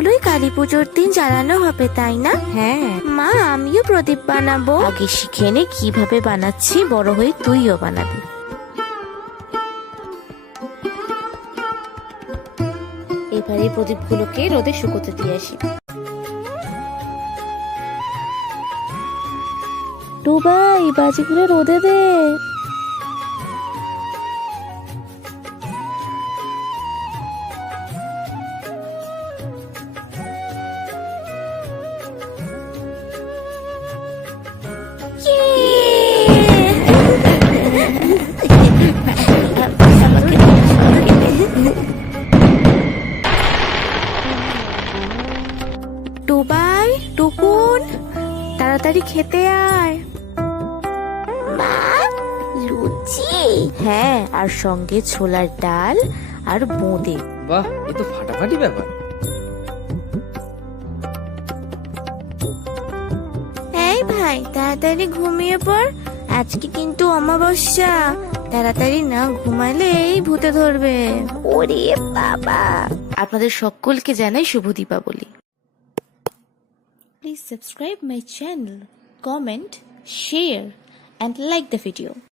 প্রদীপগুলোই কালী পুজোর দিন জ্বালানো হবে, তাই না? হ্যাঁ, মা, আমিও প্রদীপ বানাবো। আগে শিখে নে কিভাবে বানাচ্ছি, বড় হয়ে তুইও বানাবি। এবারে প্রদীপগুলোকে রোদে শুকোতে দিয়ে আসি। টুবাই, বাজিগুলো রোদে দে। টুবাই, টুকুন, তাড়াতাড়ি খেতে আয়। মা, লুচি? হ্যাঁ, আর সঙ্গে ছোলার ডাল আর বোঁদে। বাহ, এ তো ফাটাফাটি ব্যাপার। এই ভাই, তাড়াতাড়ি ঘুমিয়ে পড়, আজকে কিন্তু অমাবস্যা। তাড়াতাড়ি না ঘুমালে এই ভূতে ধরবে। ওরে বাবা! আপনাদের সকলকে জানাই শুভ Deepavali. Please subscribe my channel, comment, share and like the video.